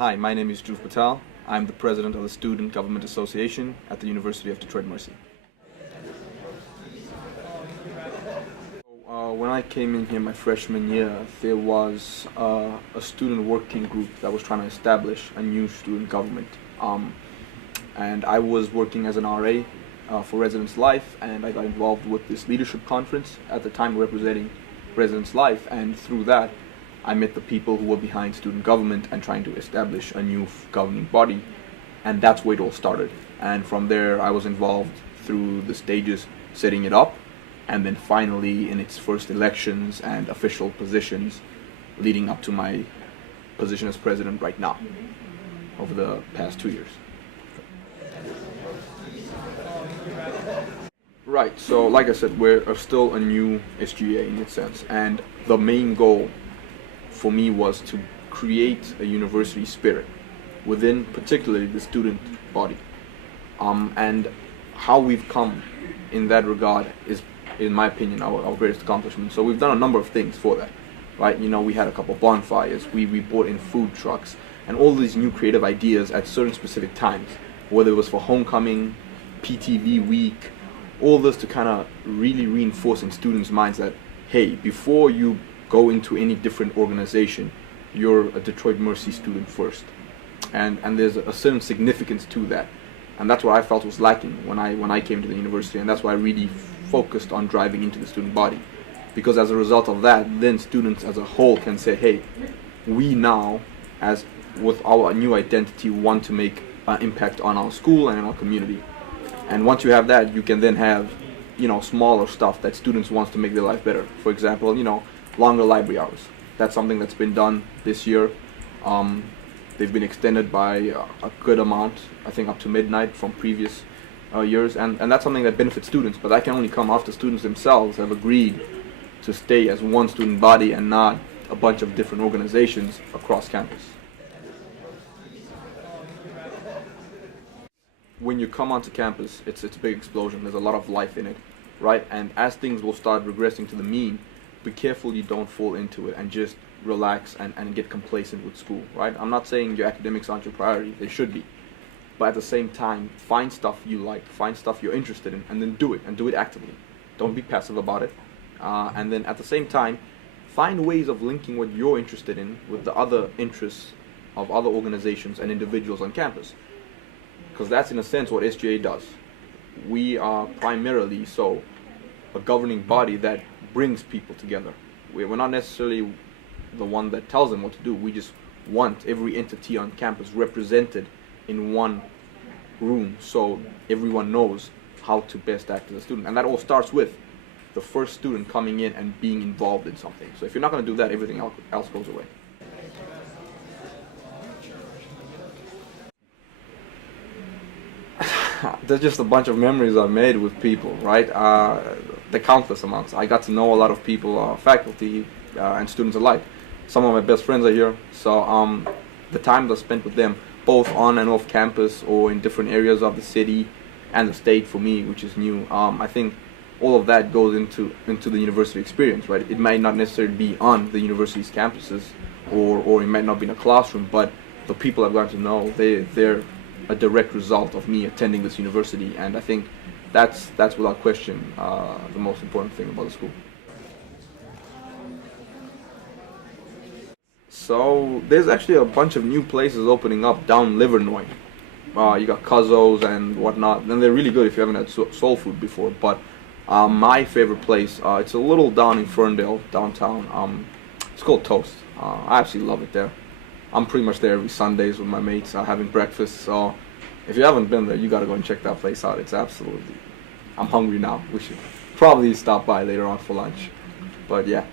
Hi, my name is Dhruv Patel. I'm the president of the Student Government Association at the University of Detroit Mercy. When I came in here my freshman year, there was a student working group that was trying to establish a new student government. And I was working as an RA for Residence Life, and I got involved with this leadership conference at the time representing Residence Life, and through that I met the people who were behind student government and trying to establish a new governing body, and that's where it all started. And from there I was involved through the stages setting it up, and then finally in its first elections and official positions leading up to my position as president right now over the past 2 years. Right, so like I said, we're still a new SGA in its sense, and the main goal for me was to create a university spirit within particularly the student body. And how we've come in that regard is, in my opinion, our greatest accomplishment. So we've done a number of things for that, right? You know, we had a couple of bonfires, we brought in food trucks, and all these new creative ideas at certain specific times, whether it was for homecoming, PTV week, all this to kind of really reinforce in students' minds that, hey, before you go into any different organization, you're a Detroit Mercy student first. And there's a certain significance to that. And that's what I felt was lacking when I came to the university, and that's why I really focused on driving into the student body. Because as a result of that, then students as a whole can say, hey, we now, as with our new identity, want to make an impact on our school and in our community. And once you have that, you can then have, you know, smaller stuff that students want to make their life better. For example, you know, longer library hours. That's something that's been done this year. They've been extended by a good amount, I think up to midnight from previous years, and that's something that benefits students, but that can only come after students themselves have agreed to stay as one student body and not a bunch of different organizations across campus. When you come onto campus, it's a big explosion. There's a lot of life in it, right? And as things will start regressing to the mean, be careful you don't fall into it and just relax and get complacent with school, right? I'm not saying your academics aren't your priority, they should be. But at the same time, find stuff you like, find stuff you're interested in, and then do it, and do it actively. Don't be passive about it. And then at the same time, find ways of linking what you're interested in with the other interests of other organizations and individuals on campus. Because that's in a sense what SGA does. We are primarily a governing body that brings people together. We're not necessarily the one that tells them what to do. We just want every entity on campus represented in one room so everyone knows how to best act as a student. And that all starts with the first student coming in and being involved in something. So if you're not going to do that, everything else goes away. There's just a bunch of memories I made with people, right? The countless amounts. I got to know a lot of people, faculty and students alike. Some of my best friends are here, so the time I spent with them, both on and off campus or in different areas of the city and the state for me, which is new, I think all of that goes into the university experience, right? It might not necessarily be on the university's campuses or it might not be in a classroom, but the people I've gotten to know, they're a direct result of me attending this university, and I think that's without question the most important thing about the school. So there's actually a bunch of new places opening up down Livernois. You got Cuzzo's and whatnot, and they're really good if you haven't had soul food before. But my favorite place, it's a little down in Ferndale, downtown. It's called Toast. I absolutely love it there. I'm pretty much there every Sundays with my mates having breakfast. So if you haven't been there, you gotta go and check that place out. It's absolutely. I'm hungry now. We should probably stop by later on for lunch. But yeah.